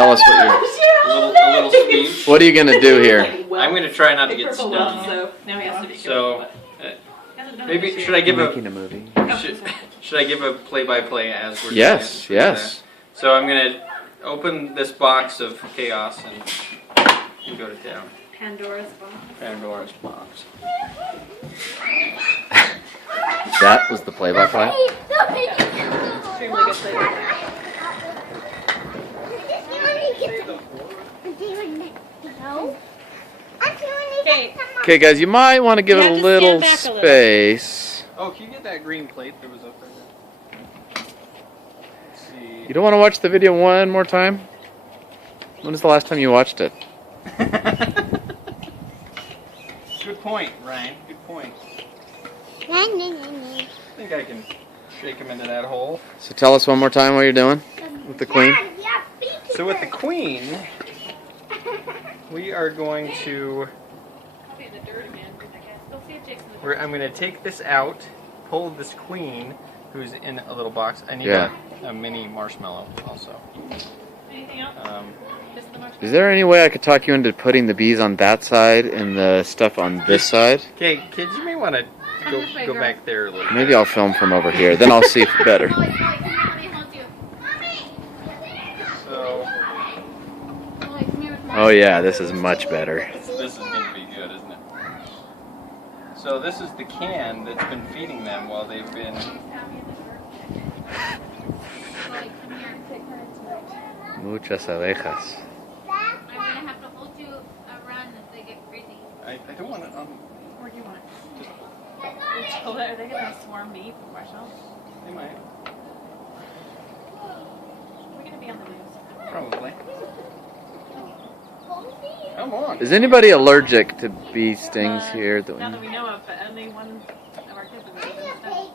Tell us what you're. A little speech. What are you gonna do here? I'm gonna try not to get stung. So now he has to be So maybe should I give Making a movie. should I give a play-by-play as we're Yes, doing it? yes. So I'm gonna open this box of chaos and go to town. Pandora's box. Pandora's box. That was the play-by-play. Extremely good flavor. Okay. Okay, guys, you might want to give You it have a to little stand back a little. space. Oh, can you get that green plate that was up there? Let's see. You don't want to watch the video one more time? When was the last time you watched it? Good point, Ryan. Good point. I think I can shake him into that hole. So tell us one more time what you're doing with the queen. So with the queen, we are going to. I'm going to take this out, pull this queen, who's in a little box. I need a mini marshmallow also. Anything else? Just the marshmallow. Is there any way I could talk you into putting the bees on that side and the stuff on this side? Okay, kids, you may want to go back there a little. Maybe I'll film from over here. Then I'll see better. So, Oh yeah, this is much better. this is going to be good, isn't it? So this is the can that's been feeding them while they've been. Muchas abejas. I'm gonna have to hold you around if they get crazy. I don't want to. Where do you want it? Are they gonna swarm me for marshmallows? They might. We're gonna be on the news. Probably. Come on. Is anybody allergic to bee stings here? Now that we know of, but only one of our kids is stung.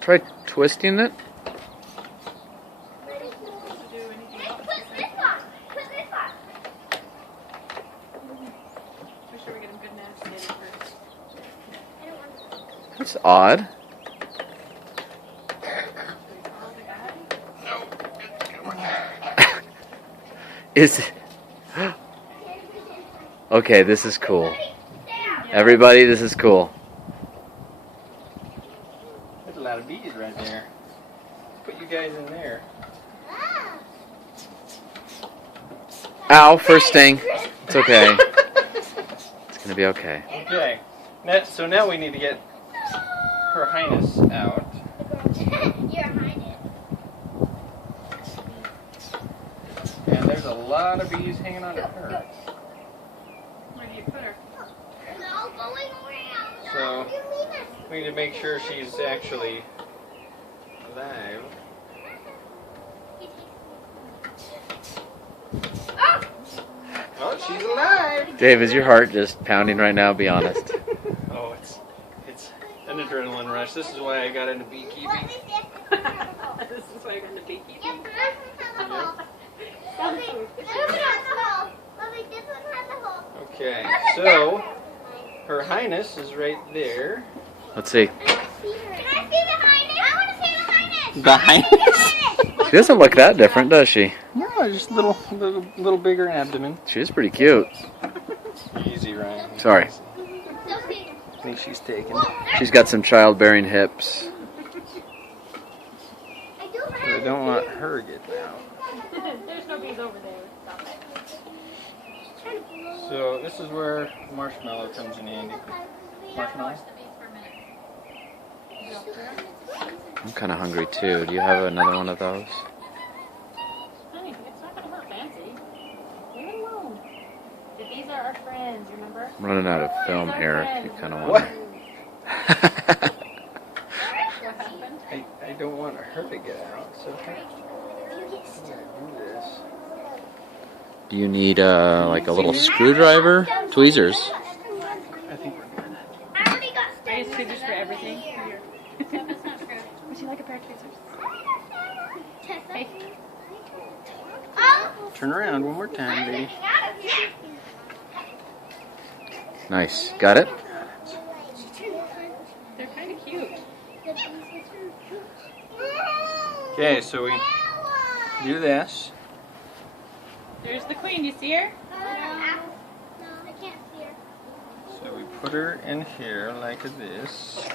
Try twisting it. That's odd. Is okay, this is cool. Everybody, this is cool. There's a lot of bees right there. Put you guys in there. Ow, first sting. It's okay. It's gonna be okay. Okay. So now we need to get Her Highness out. Your Highness. And there's a lot of bees hanging on to her. Where do you put her? No, going around. So we need to make sure she's actually alive. Oh, she's alive! Dave, is your heart just pounding right now? Be honest. Oh, it's an adrenaline rush. This is why I got into beekeeping. This is why you're going to be keeping. Okay, so Her Highness is right there. Let's see. Can I see the Highness? I want to see the Highness. The Highness? She doesn't look that different, does she? No, just a little bigger abdomen. She is pretty cute. Easy, Ryan. Sorry. I think she's taken. She's got some childbearing hips. But I don't want her getting out. There's no bees over there. Stop it. So this is where marshmallow comes in handy. Marshmallow? I'm kind of hungry too. Do you have another one of those? Honey, it's not going to hurt Fancy. Leave it alone. The bees are our friends, remember? I'm running out of film here. If you kind of want. What happened? I don't want her to get out, so I'm gonna do this. Do you need like a little screwdriver? Tweezers. I think we're good. I already got I use tweezers for everything. That's not true. Would you like a pair of tweezers? Hey. Oh, Turn around one more time, baby. out of here. Nice. Got it? They're kind of cute. Okay, so we do this. There's the queen. You see her? No, I can't see her. So we put her in here like this.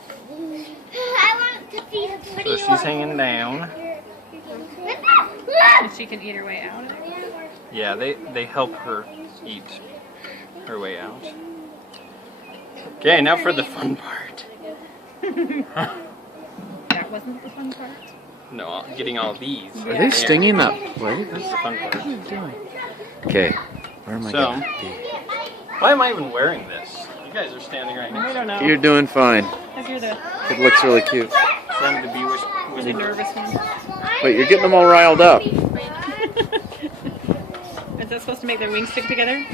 I want to see the pretty So she's hanging down. And she can eat her way out. Yeah, they help her eat her way out. Okay, now for the fun part. That wasn't the fun part. No, getting all these. Are they stinging that way? That's the fun part. What are you doing? Okay, where am I So- going to be? Why am I even wearing this? You guys are standing right I next to don't know. You're doing fine. Because you're the It looks really cute. I'm the bee really nervous one. Wait, you're getting them all riled up. Is that supposed to make their wings stick together?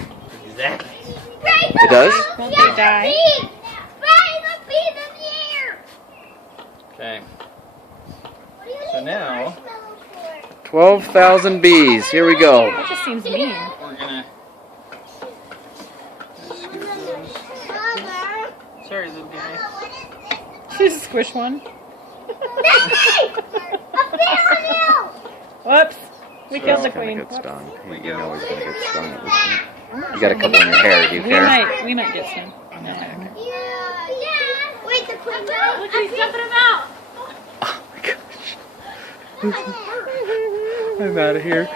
Exactly. It does? Won't they die? Okay. So now 12,000 bees. Here we go. That just seems mean. we're gonna. Sorry, little guy. She just squished one. Whoops. We killed the He's gonna queen. get Whoops. stung. You know he's gonna get stung at this point. You got a couple in your hair. Do you care? We might get stung. Wait, the queen. Look, he's jumping about. Oh my gosh. I'm out of here. I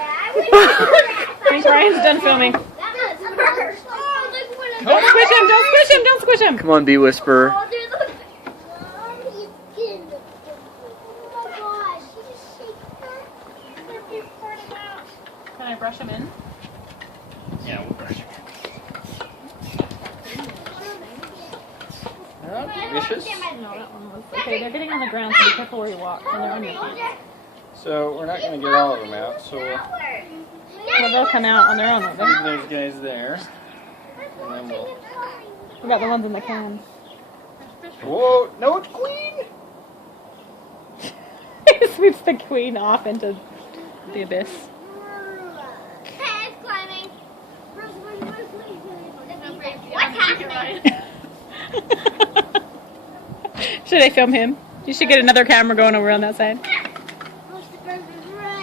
think Ryan's done filming. Don't squish him! Don't squish him! Don't squish him! Come on, Bee Whisperer. Can I brush him in? Yeah, we'll brush it. Vicious. No, that one was. Okay, they're getting on the ground, so be careful where you walk, and they're on your feet. So we're not going to get all of them out, so we'll Well, they'll come out on their own, won't they? leave those guys there. And then we'll... We got the ones in the can. Whoa! No, it's queen! He sweeps the queen off into the abyss. What's happening? Should I film him? You should get another camera going over on that side. Oh,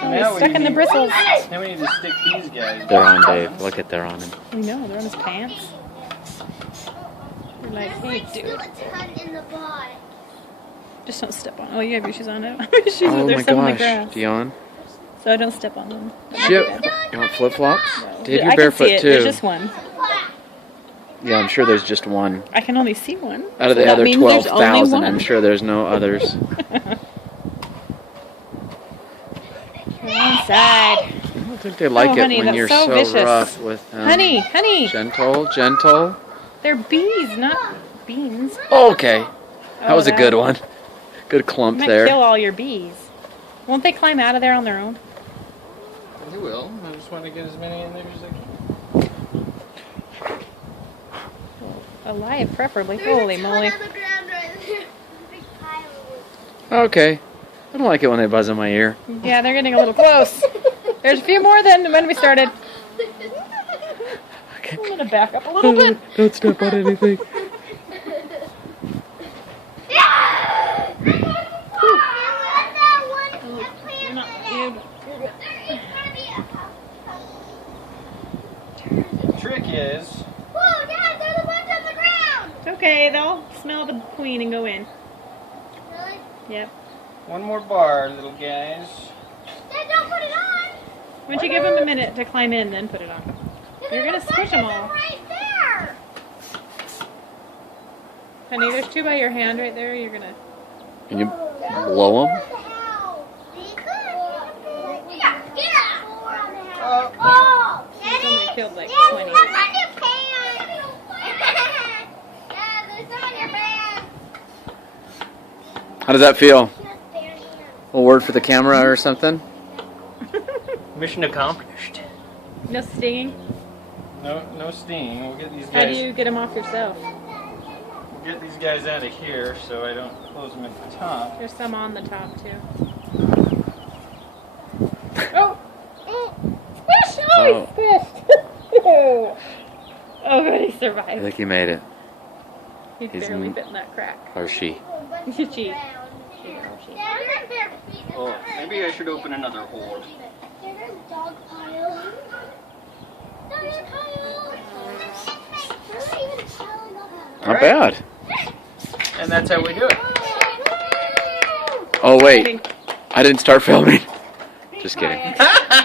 Now he's stuck we in the need- bristles. Now we need to stick these guys. They're on Dave. Look at they're on him. We know, they're on his pants. You're like, hey, dude. Just don't step on. Oh, you have your shoes on now. Shoes, Oh there's my some on the gosh, grass. Dion. So I don't step on them. Shit. You want flip flops? Dave, I you're can barefoot see it. too. There's just one. Yeah, I'm sure there's just one. I can only see one. Out of So the that other means there's only 12,000, one. I'm sure there's no others. Go inside. I don't think they like Oh, it honey, when that's you're so so vicious. rough with them. Honey, honey. Gentle, gentle. They're bees, not beans. Okay. That Oh, was a good one. Good clump might there. kill all your bees. Won't they climb out of there on their own? They will. I just want to get as many in there as I can. Alive, preferably. Holy moly. Okay. I don't like it when they buzz in my ear. Yeah, they're getting a little close. There's a few more than when we started. I'm going to back up a little bit. Don't step on anything. You're not, you're good. The trick is, It's okay, they'll smell the queen and go in. Yep. one more bar, little guys. Don't put it on. Once you give them a minute to climb in, then put it on. You're going to squish them all. Right there. Honey, there's two by your hand right there. You're going to... Can you blow them? Oh, It's only killed like 20. Some on your pants. Yeah, there's some on your pants. How does that feel? A word for the camera or something? Mission accomplished. No stinging? No stinging. We'll get these How do guys. you get them off yourself? We'll get these guys out of here so I don't close them at the top. There's some on the top, too. Oh! Squish! Oh, he squished! Oh, good, he I survived. think you made it. He's He's barely m- fit in that crack. Or she. She. Oh, maybe I should open another hole. There's a dog pile. Dog pile. There's not even a pile in the house. Not bad. And that's how we do it. Oh wait, I didn't start filming. Just kidding. Quiet.